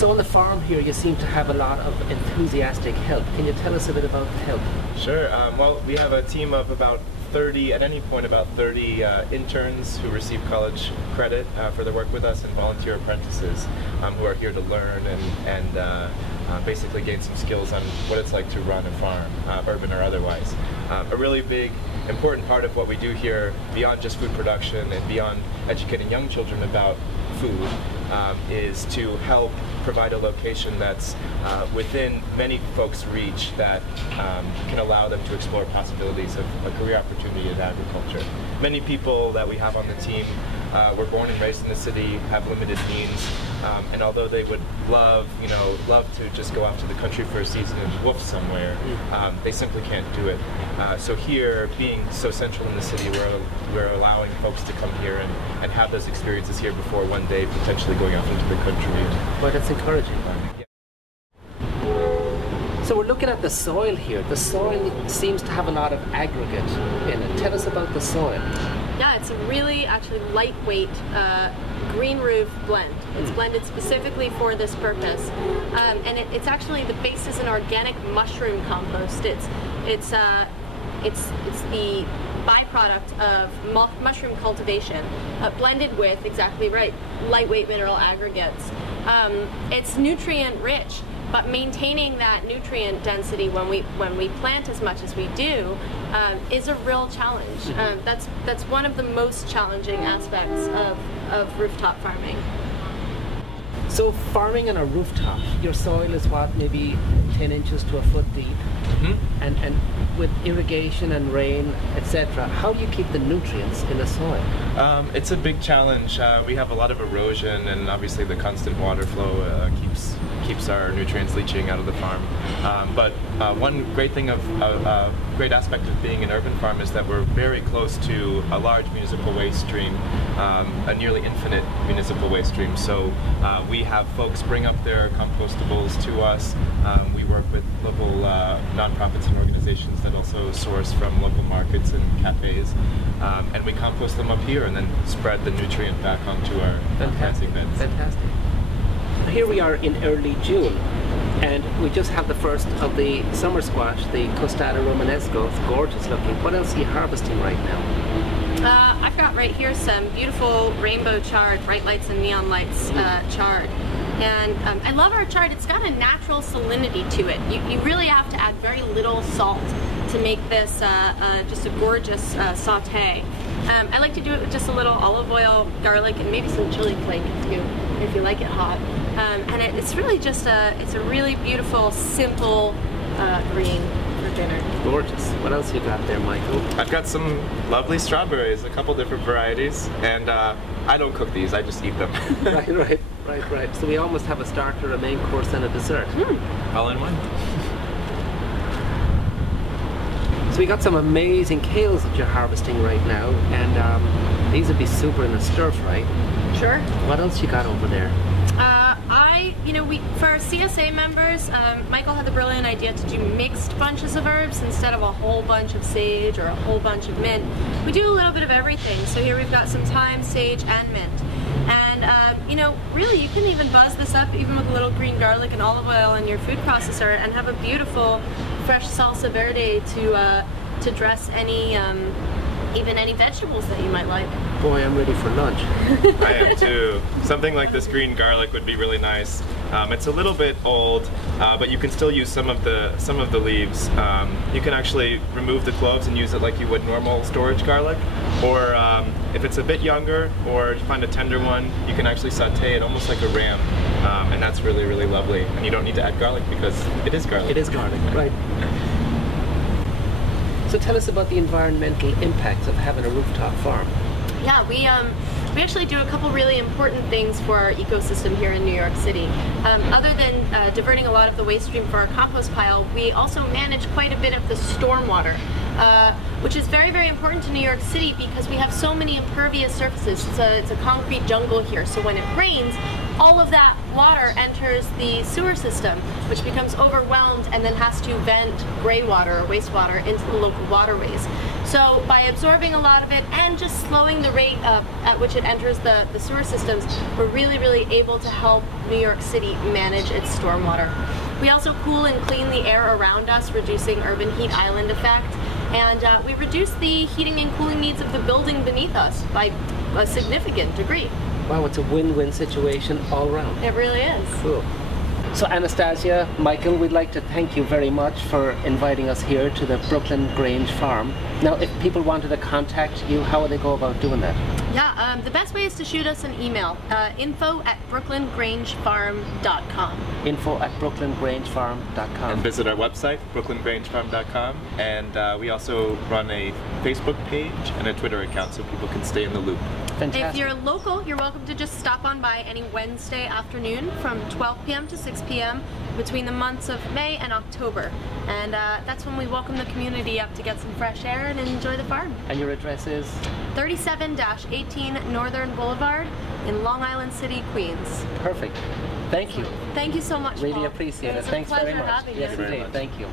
So on the farm here, you seem to have a lot of enthusiastic help. Can you tell us a bit about the help? Sure. Well, we have a team of about 30, at any point about 30 interns who receive college credit for their work with us, and volunteer apprentices who are here to learn and basically gain some skills on what it's like to run a farm, urban or otherwise. A really big, important part of what we do here, beyond just food production and beyond educating young children about food, is to help provide a location that's within many folks' reach that can allow them to explore possibilities of a career opportunity in agriculture. Many people that we have on the team were born and raised in the city, have limited means, and although they would love to just go out to the country for a season and woof somewhere, they simply can't do it. So here, being so central in the city, we're allowing folks to come here and have those experiences here before one day potentially going out into the country. Well, that's encouraging. So we're looking at the soil here. The soil seems to have a lot of aggregate in it. Tell us about the soil. Yeah, it's a really actually lightweight green roof blend. It's blended specifically for this purpose, and it's actually, the base is an organic mushroom compost. It's the byproduct of mushroom cultivation, blended with, exactly right, lightweight mineral aggregates. It's nutrient rich, but maintaining that nutrient density when we plant as much as we do is a real challenge. That's one of the most challenging aspects of rooftop farming. So farming on a rooftop, your soil is what, maybe 10 inches to a foot deep? And with irrigation and rain, etc., how do you keep the nutrients in the soil? It's a big challenge. We have a lot of erosion, and obviously the constant water flow keeps our nutrients leaching out of the farm. But one great thing great aspect of being an urban farm is that we're very close to a large municipal waste stream, a nearly infinite municipal waste stream. So we have folks bring up their compostables to us. We work with local nonprofits and organizations that also source from local markets and cafes, and we compost them up here and then spread the nutrient back onto our planting beds. Fantastic. Here we are in early June, and we just have the first of the summer squash, the Costata romanesco. It's gorgeous looking. What else are you harvesting right now? I've got right here some beautiful rainbow chard, bright lights and neon lights chard. And I love our chard. It's got a natural salinity to it. You really have to add very little salt to make this just a gorgeous saute. I like to do it with just a little olive oil, garlic, and maybe some chili flake too, if you like it hot. And it's really just it's a really beautiful, simple green for dinner. Gorgeous. What else you got there, Michael? I've got some lovely strawberries, a couple different varieties, and I don't cook these, I just eat them. Right. So we almost have a starter, a main course, and a dessert. All in one. So we got some amazing kales that you're harvesting right now, and these would be super in a stir fry. Sure. What else you got over there? For our CSA members, Michael had the brilliant idea to do mixed bunches of herbs instead of a whole bunch of sage or a whole bunch of mint. We do a little bit of everything. So here we've got some thyme, sage, and mint. And, really you can even buzz this up even with a little green garlic and olive oil in your food processor and have a beautiful fresh salsa verde to dress even any vegetables that you might like. Boy, I'm ready for lunch. I am too. Something like this green garlic would be really nice. It's a little bit old, but you can still use some of the leaves. You can actually remove the cloves and use it like you would normal storage garlic. Or if it's a bit younger, or you find a tender one, you can actually saute it almost like a ram, and that's really, really lovely. And you don't need to add garlic because it is garlic. It is garlic, right. So tell us about the environmental impacts of having a rooftop farm. Yeah, we actually do a couple really important things for our ecosystem here in New York City. Other than diverting a lot of the waste stream for our compost pile, we also manage quite a bit of the stormwater, which is very, very important to New York City because we have so many impervious surfaces. It's a concrete jungle here, so when it rains, all of that water enters the sewer system, which becomes overwhelmed and then has to vent gray water or wastewater into the local waterways. So by absorbing a lot of it and just slowing the rate at which it enters the sewer systems, we're really, really able to help New York City manage its stormwater. We also cool and clean the air around us, reducing urban heat island effect. And we reduce the heating and cooling needs of the building beneath us by a significant degree. Wow, it's a win-win situation all around. It really is. Cool. So Anastasia, Michael, we'd like to thank you very much for inviting us here to the Brooklyn Grange farm. Now, if people wanted to contact you, how would they go about doing that? Yeah, the best way is to shoot us an email, info@brooklyngrangefarm.com. info@brooklyngrangefarm.com. And visit our website, brooklyngrangefarm.com. And we also run a Facebook page and a Twitter account so people can stay in the loop. Fantastic. If you're local, you're welcome to just stop on by any Wednesday afternoon from 12 p.m. to 6 p.m. between the months of May and October. And that's when we welcome the community up to get some fresh air and enjoy the farm. And your address is? 37-18 Northern Boulevard in Long Island City, Queens. Perfect. Thank you. Thank you so much, Really Paul. appreciate it. It's a Thanks very pleasure much. having Yes, you. indeed. Thank you.